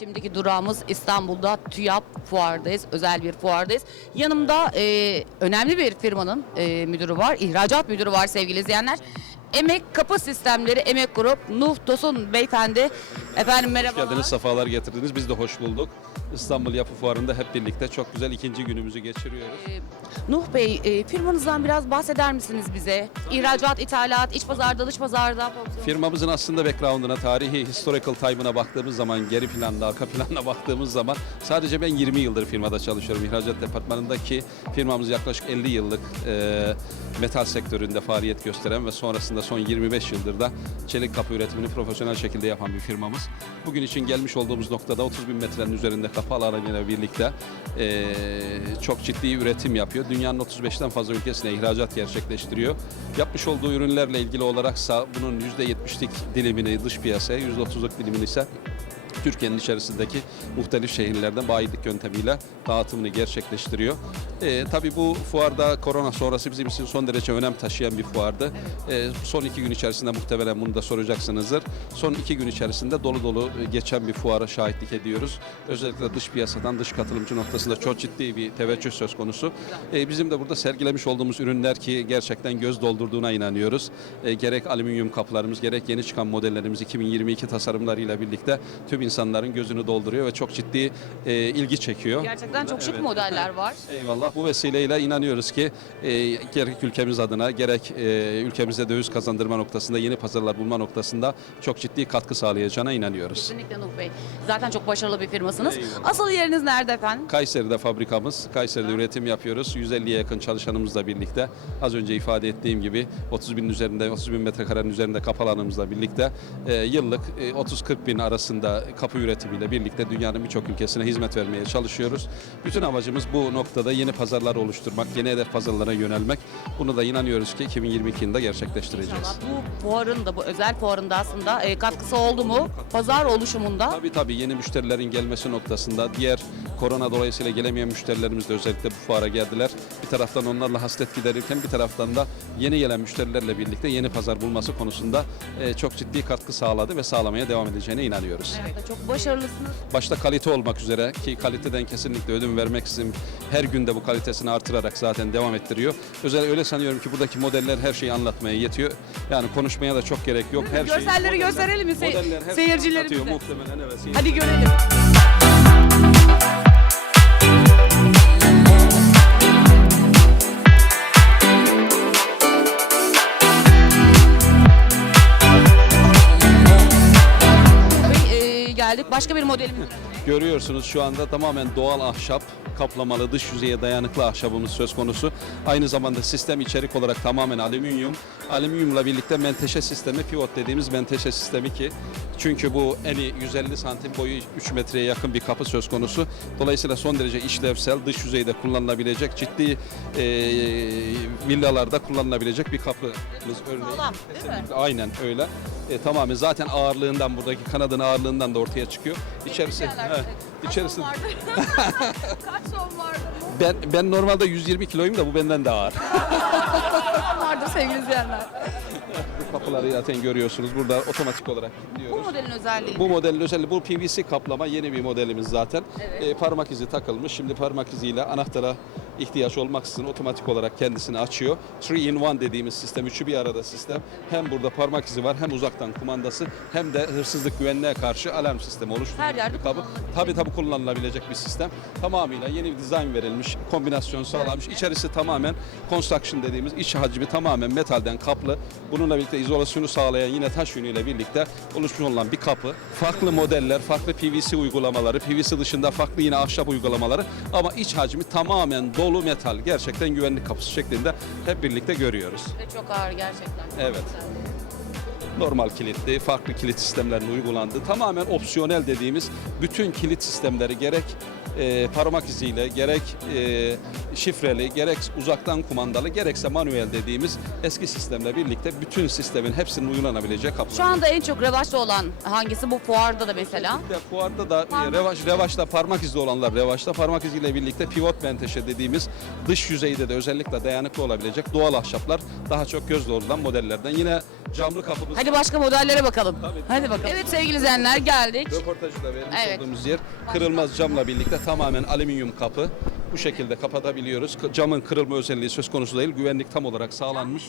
Şimdiki durağımız İstanbul'da TÜYAP fuardayız. Özel bir fuardayız. Yanımda e, önemli bir firmanın e, müdürü var. ihracat müdürü var sevgili izleyenler. Emek Kapı Sistemleri Emek Grup Nuh Tosun beyefendi. Efendim Hoş merhabalar. geldiniz, sefalar getirdiniz. Biz de hoş bulduk. İstanbul Yapı Fuarı'nda hep birlikte çok güzel ikinci günümüzü geçiriyoruz. E, Nuh Bey e, firmanızdan biraz bahseder misiniz bize? İhracat, ithalat, iç pazarda, dış pazarda. Firmamızın aslında background'una, tarihi, historical time'ına baktığımız zaman, geri planda, arka planına baktığımız zaman sadece ben 20 yıldır firmada çalışıyorum. İhracat departmanındaki firmamız yaklaşık 50 yıllık e, metal sektöründe faaliyet gösteren ve sonrasında son 25 yıldır da çelik kapı üretimini profesyonel şekilde yapan bir firmamız. Bugün için gelmiş olduğumuz noktada 30 bin metrenin üzerinde kapı alanıyla birlikte e, çok ciddi üretim yapıyor. Dünyanın 35'ten fazla ülkesine ihracat gerçekleştiriyor. Yapmış olduğu ürünlerle ilgili olaraksa bunun %70'lik dilimini dış piyasaya, %30'luk dilimini ise Türkiye'nin içerisindeki muhtelif şehirlerden bayilik yöntemiyle dağıtımını gerçekleştiriyor. Ee, tabii bu fuarda korona sonrası bizim için son derece önem taşıyan bir fuardı. Ee, son iki gün içerisinde muhtemelen bunu da soracaksınızdır. Son iki gün içerisinde dolu dolu geçen bir fuara şahitlik ediyoruz. Özellikle dış piyasadan dış katılımcı noktasında çok ciddi bir teveccüh söz konusu. Ee, bizim de burada sergilemiş olduğumuz ürünler ki gerçekten göz doldurduğuna inanıyoruz. Ee, gerek alüminyum kaplarımız gerek yeni çıkan modellerimiz 2022 tasarımlarıyla birlikte tüm insanların gözünü dolduruyor ve çok ciddi e, ilgi çekiyor. Gerçekten çok şık Evet. modeller var. Eyvallah. Bu vesileyle inanıyoruz ki e, gerek ülkemiz adına gerek e, ülkemize döviz kazandırma noktasında yeni pazarlar bulma noktasında çok ciddi katkı sağlayacağına inanıyoruz. Kesinlikle Nuh Bey. Zaten çok başarılı bir firmasınız. Eyvallah. Asıl yeriniz nerede efendim? Kayseri'de fabrikamız. Kayseri'de üretim yapıyoruz. 150'ye yakın çalışanımızla birlikte az önce ifade ettiğim gibi 30 bin üzerinde 30 bin metrekarenin üzerinde kapı alanımızla birlikte e, yıllık e, 30-40 bin arasında kapı üretimiyle birlikte dünyanın birçok ülkesine hizmet vermeye çalışıyoruz. Bütün amacımız bu noktada yeni pazarlar oluşturmak, yeni hedef pazarlara yönelmek. Bunu da inanıyoruz ki 2022 yılında gerçekleştireceğiz. İnşallah bu fuarın da bu özel fuarın da aslında e, katkısı oldu mu? Pazar oluşumunda. Tabii tabii yeni müşterilerin gelmesi noktasında diğer korona dolayısıyla gelemeyen müşterilerimiz de özellikle bu fuara geldiler. Bir taraftan onlarla hasret giderirken bir taraftan da yeni gelen müşterilerle birlikte yeni pazar bulması konusunda e, çok ciddi katkı sağladı ve sağlamaya devam edeceğine inanıyoruz. Evet, çok başarılısınız. Başta kalite olmak üzere ki kaliteden kesinlikle ödün vermeksizin her günde bu kalitesini artırarak zaten devam ettiriyor. Özel öyle sanıyorum ki buradaki modeller her şeyi anlatmaya yetiyor. Yani konuşmaya da çok gerek yok. Her şeyi- Görselleri modeller- gösterelim mi sey- modeller her şeyi seyircilerimize? muhtemelen evet. Hadi görelim. Geldik. Başka bir modelimiz. Görüyorsunuz şu anda tamamen doğal ahşap kaplamalı dış yüzeye dayanıklı ahşabımız söz konusu. Aynı zamanda sistem içerik olarak tamamen alüminyum. Alüminyumla birlikte menteşe sistemi, pivot dediğimiz menteşe sistemi ki çünkü bu eni 150 santim boyu 3 metreye yakın bir kapı söz konusu. Dolayısıyla son derece işlevsel, dış yüzeyde kullanılabilecek, ciddi e, villalarda kullanılabilecek bir kapımız örneğin. Sağlam, değil mi? Aynen öyle. E, tamamen zaten ağırlığından buradaki kanadın ağırlığından da ortaya çıkıyor. İçerisi he, içerisi Kaç son vardı ben ben normalde 120 kiloyum da bu benden de ağır. Vardır sevgili izleyenler. Bu kapıları zaten görüyorsunuz. Burada otomatik olarak Bu modelin özelliği. Bu modelin özelliği bu PVC kaplama yeni bir modelimiz zaten. Evet. E, parmak izi takılmış. Şimdi parmak iziyle anahtara ihtiyaç olmaksızın otomatik olarak kendisini açıyor. 3 in 1 dediğimiz sistem, üçü bir arada sistem. Hem burada parmak izi var, hem uzaktan kumandası, hem de hırsızlık güvenliğe karşı alarm sistemi oluşturuyor. Her yerde bir kabı. Tabii tabii kullanılabilecek bir sistem. Tamamıyla yeni bir dizayn verilmiş, kombinasyon sağlanmış. İçerisi tamamen construction dediğimiz iç hacmi tamamen metalden kaplı. Bununla birlikte izolasyonu sağlayan yine taş yünüyle birlikte oluşmuş olan bir kapı. Farklı modeller, farklı PVC uygulamaları, PVC dışında farklı yine ahşap uygulamaları ama iç hacmi tamamen dolu metal. Gerçekten güvenlik kapısı şeklinde hep birlikte görüyoruz. Çok ağır gerçekten. Evet. Normal kilitli, farklı kilit sistemlerinin uygulandığı tamamen opsiyonel dediğimiz bütün kilit sistemleri gerek e, parmak iziyle, gerek e, şifreli, gerek uzaktan kumandalı, gerekse manuel dediğimiz eski sistemle birlikte bütün sistemin hepsinin uygulanabileceği kapılar. Şu anda en çok revaçta olan hangisi? Bu fuarda da mesela. De fuarda da e, revaç, revaçta parmak izi olanlar revaçta parmak iziyle birlikte pivot menteşe dediğimiz dış yüzeyde de özellikle dayanıklı olabilecek doğal ahşaplar daha çok göz dolduran modellerden. Yine camlı kapımız Hadi başka modellere bakalım. Tabii. Hadi bakalım. Evet sevgili izleyenler geldik. Röportajı da vermiş Evet. olduğumuz yer kırılmaz camla birlikte tamamen alüminyum kapı. Bu şekilde kapatabiliyoruz. K- Camın kırılma özelliği söz konusu değil. Güvenlik tam olarak sağlanmış.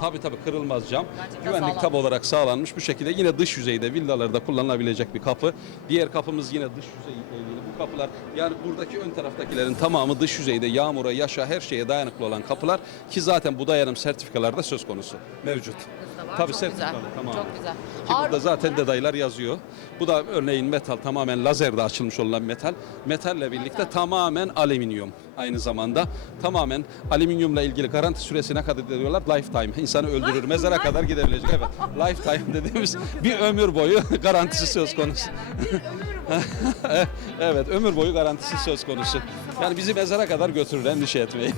Tabii tabii kırılmaz cam. Gerçekten Güvenlik tam olarak sağlanmış. Bu şekilde yine dış yüzeyde villalarda kullanılabilecek bir kapı. Diğer kapımız yine dış yüzeyle ilgili. Bu kapılar yani buradaki ön taraftakilerin tamamı dış yüzeyde yağmura, yaşa her şeye dayanıklı olan kapılar ki zaten bu dayanım sertifikalarda söz konusu. Mevcut. Tabii Çok güzel. sertifikalı tamam. Çok güzel. Ki burada Ağırlık zaten olarak- detaylar yazıyor. Bu da örneğin metal tamamen lazerde açılmış olan metal. Metalle birlikte tamamen alüminyum aynı zamanda. Tamamen alüminyumla ilgili garanti süresi ne kadar diyorlar? Lifetime. İnsanı öldürür. Mezara kadar gidebilecek. Evet. Lifetime dediğimiz bir ömür boyu garantisi söz konusu. evet, ömür boyu garantisi söz konusu. Yani bizi mezara kadar götürür endişe etmeyin.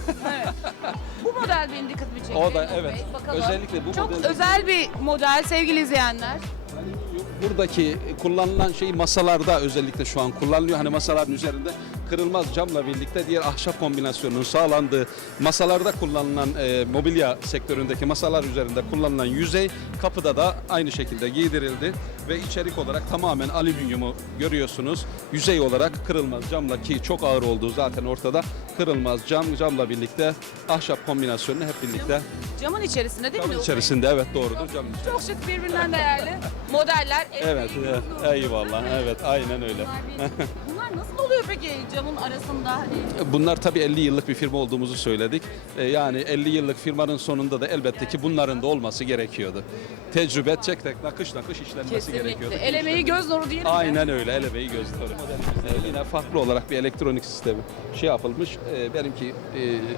Bu model benim dikkatimi çekti. O da, evet. Bey. Bakalım. Özellikle bu Çok modelde- özel bir model sevgili izleyenler. Buradaki kullanılan şey masalarda özellikle şu an kullanılıyor. Hani masaların üzerinde kırılmaz camla birlikte diğer ahşap kombinasyonunun sağlandığı masalarda kullanılan e, mobilya sektöründeki masalar üzerinde kullanılan yüzey kapıda da aynı şekilde giydirildi ve içerik olarak tamamen alüminyumu görüyorsunuz. Yüzey olarak kırılmaz camla ki çok ağır olduğu zaten ortada. Kırılmaz cam camla birlikte ahşap kombinasyonunu hep birlikte Camın içerisinde değil mi? camın içerisinde evet doğrudur camın içerisinde. Çok şık birbirinden değerli modeller. Evet, evet, eyvallah. Evet, aynen öyle. Bunlar nasıl oluyor peki camın arasında? Hani Bunlar tabii 50 yıllık bir firma olduğumuzu söyledik. Ee, Yani 50 yıllık firmanın sonunda da elbette ki bunların da olması gerekiyordu. Tecrübe, çek tek, nakış nakış işlenmesi gerekiyordu. kesinlikle. El emeği göz nuru diyelim? Aynen öyle, el emeği göz nuru. Modelimizde yine farklı olarak bir elektronik sistemi şey yapılmış. Ee, benimki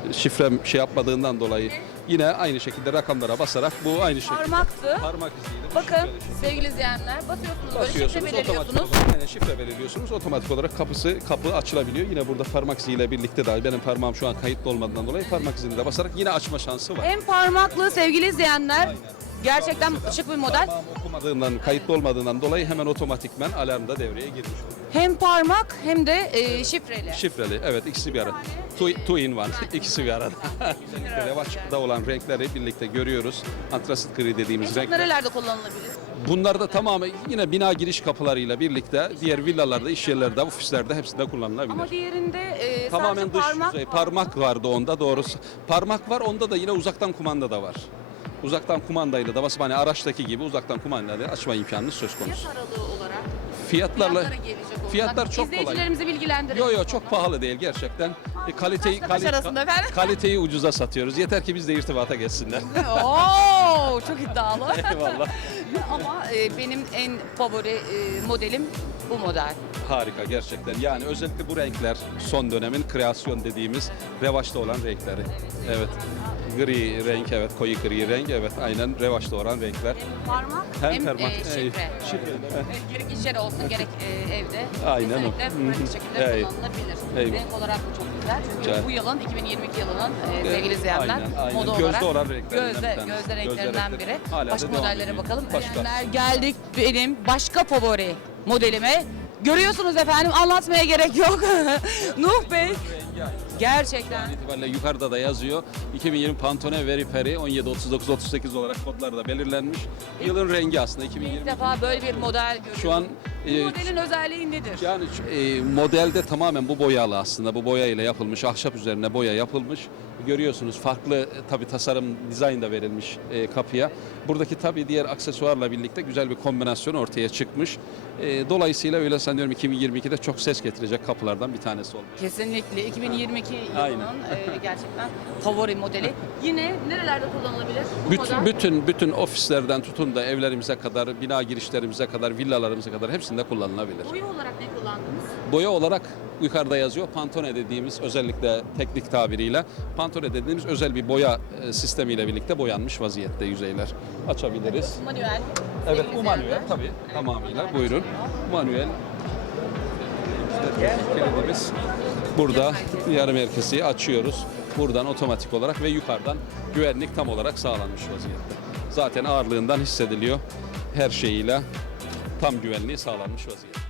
e, şifrem şey yapmadığından dolayı yine aynı şekilde rakamlara basarak bu aynı şekilde Parmaktı. parmak iziyle Bakın sevgili izleyenler basıyorsunuz böyle şifre basıyorsunuz otomatik belirliyorsunuz. olarak yani şifre belirliyorsunuz otomatik olarak kapısı kapı açılabiliyor. Yine burada parmak iziyle birlikte de benim parmağım şu an kayıtlı olmadığından dolayı parmak izini de basarak yine açma şansı var. Hem parmaklı sevgili izleyenler gerçekten şık bir model. Parmağım okumadığından, kayıtlı olmadığından dolayı hemen otomatikmen alarmda devreye girmiş. Hem parmak hem de e, şifreli. Şifreli, evet ikisi bir arada. Two, two in one, ikisi bir arada. Revaçta olan renkleri birlikte görüyoruz. Antrasit gri dediğimiz En çok renkler. nerelerde kullanılabilir? Bunlar da tamamı yine bina giriş kapılarıyla birlikte diğer villalarda, iş yerlerde, ofislerde hepsinde kullanılabilir. Ama diğerinde e, Tamamen dış parmak yüzey. Parmak vardı onda doğrusu. Parmak var onda da yine uzaktan kumanda da var. Uzaktan kumandayla da basıp hani araçtaki gibi uzaktan kumandayla açma imkanınız söz konusu. Fiyat aralığı olarak Fiyatlarla fiyatlar çok kolay. izleyicilerimizi bilgilendirelim. Yo yo çok pahalı değil gerçekten. E, kaliteyi arasında efendim? kaliteyi ucuza satıyoruz. Yeter ki biz de irtibata geçsinler. Oo, çok iddialı. Eyvallah. Ama e, benim en favori e, modelim bu model. Harika gerçekten. Yani özellikle bu renkler son dönemin kreasyon dediğimiz revaçta olan renkleri. Evet. Gri renk evet koyu gri renk evet aynen revaçta olan renkler. Hem parmak Hem hem, parmak, e, e, şifre. şifre, evet. E, gerek iş yeri olsun gerek e, evde. Aynen o. Kesinlikle Hı hı. pratik şekilde Evet. kullanılabilir. Eyvallah. Renk olarak da çok güzel. Çünkü Güzel. bu yılın 2022 yılının e, Evet, sevgili izleyenler aynen, aynen. moda Gözde olarak olan renklerinden gözde, bir tanesi. gözde renklerinden Gözde biri. Hala da Başka devam modellere ediyor. bakalım. Başka. İzleyenler geldik benim başka favori modelime. Görüyorsunuz efendim anlatmaya gerek yok. Nuh Bey gerçekten itibariyle yukarıda da yazıyor. 2020 Pantone Very Peri 17 39 38 olarak kodlar da belirlenmiş. Yılın rengi aslında ilk 2020. defa böyle bir model görüyorum. Şu an bu e, modelin özelliği nedir? Yani e, modelde tamamen bu boyalı aslında. Bu boya ile yapılmış. Ahşap üzerine boya yapılmış. Görüyorsunuz farklı e, tabi tasarım dizayn da verilmiş e, kapıya. Buradaki tabi diğer aksesuarla birlikte güzel bir kombinasyon ortaya çıkmış. E, dolayısıyla öyle sanıyorum 2022'de çok ses getirecek kapılardan bir tanesi oldu. Kesinlikle 2022 Aynen. yılının e, gerçekten favori modeli. Yine nerelerde kullanılabilir bu Bütün, model? bütün bütün ofislerden tutun da evlerimize kadar, bina girişlerimize kadar, villalarımıza kadar hepsinde kullanılabilir. Boya olarak ne kullandınız? Boya olarak yukarıda yazıyor Pantone dediğimiz özellikle teknik tabiriyle Pantone dediğimiz özel bir boya e, sistemiyle birlikte boyanmış vaziyette yüzeyler. Açabiliriz. Manuel. Evet bu manuel tabii tamamıyla buyurun. Manuel kilidimiz burada yarım merkezi açıyoruz. Buradan otomatik olarak ve yukarıdan güvenlik tam olarak sağlanmış vaziyette. Zaten ağırlığından hissediliyor. Her şeyiyle tam güvenliği sağlanmış vaziyette.